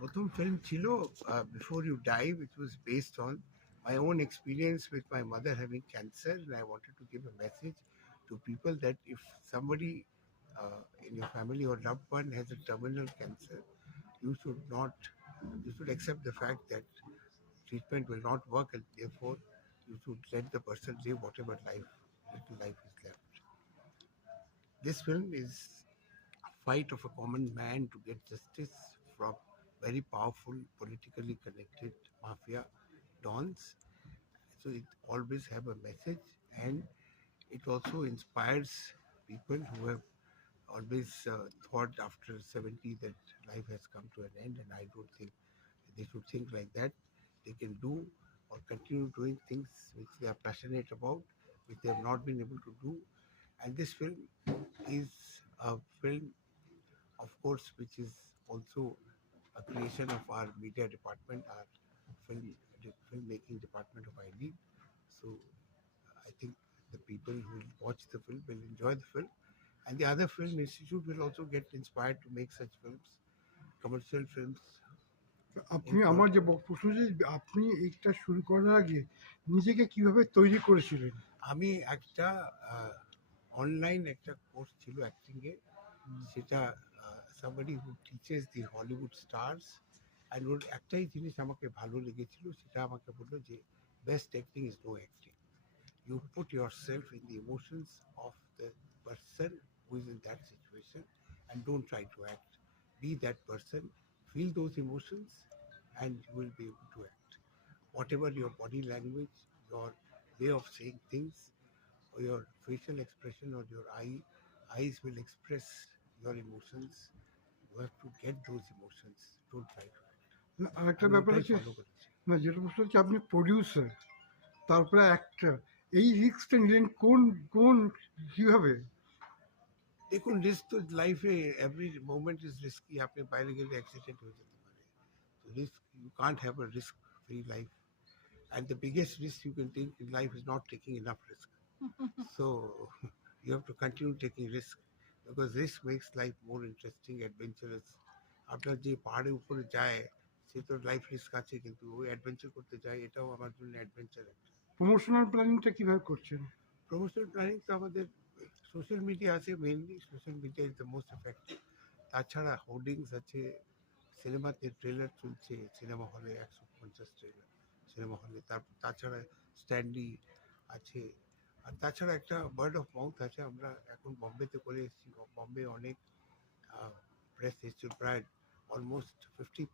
প্রথম ফিল্ম ছিল before you die, which was based on my own experience with my mother having cancer, and I wanted to give a message to people that if somebody in your family or loved one has a terminal cancer, you should not, you should accept the fact that treatment will not work, and therefore you should let the person live whatever little life is left. This film is a fight of a common man to get justice from very powerful, politically connected mafia dons. So it always have a message, and it also inspires people who have always thought after 70 that life has come to an end, and I don't think they should think like that. They can do or continue doing things which they are passionate about, which they have not been able to do. And this film is a film, of course, which is also a creation of our media department, our filmmaking department of ID. So I think the people who will watch the film will enjoy the film, and the other film institute will also get inspired to make such films, commercial films. আপনি আমার যে প্রশ্ন যে আপনি এইটা শুরু করার আগে নিজেকে কিভাবে তৈরি করেছিলেন? আমি একটা অনলাইন একটা কোর্স ছিল অ্যাক্টিং এ, সেটা somebody who teaches the Hollywood stars, and ওর একটাই জিনিস আমাকে ভালো লেগেছিল, সেটা আমাকে বললো যে best acting is no acting, you put yourself in the emotions of the person who is in that situation and don't try to act. Be that person, feel those emotions, and you will be able to act. Whatever your body language, your way of saying things, or your facial expression or your eyes will express your emotions. You have to get those emotions. Don't try to act. আরেকটা ব্যাপার হচ্ছে ফলো করেছি। না, যেটা প্রশ্ন হচ্ছে আপনি প্রডিউসার, তারপরে অ্যাক্টর, এই রিস্কটা নিলেন কোন কোন কিভাবে? দেখুন, রিস্ক তো লাইফে এভরি মোমেন্ট ইজ রিস্কি। আপনি বাইরে গেলে অ্যাক্সিডেন্ট হয়ে যেতে পারে। So risk, you can't have a risk-free life. And the biggest risk you can take in life is not taking enough risk. So you have to continue taking risk, because risk makes life more interesting, adventurous. আপনার যে পাহাড়ের উপরে যায়, সে তো life risk আছে, কিন্তু ওই অ্যাডভেঞ্চার করতে যায়, এটাও আমার জন্য অ্যাডভেঞ্চার। প্রমোশনাল প্ল্যানিংটা কিভাবে করছেন? প্রমোশনাল প্ল্যানিং তো আমাদের সোশ্যাল মিডিয়া আছে, mainly social media is the most effective. তাছাড়া হোর্ডিংস আছে, সিনেমাতে ট্রেলার চলছে সিনেমা হলে, 150 ট্রেলার সিনেমা হলে। তাছাড়া স্ট্যান্ডি আছে, আর তাছাড়া একটা ওয়ার্ড অফ মাউথ আছে। আমরা এখন বম্বেতে করে এসেছি, বম্বে অনেক প্রেস এসেছিল, প্রায় অলমোস্ট 50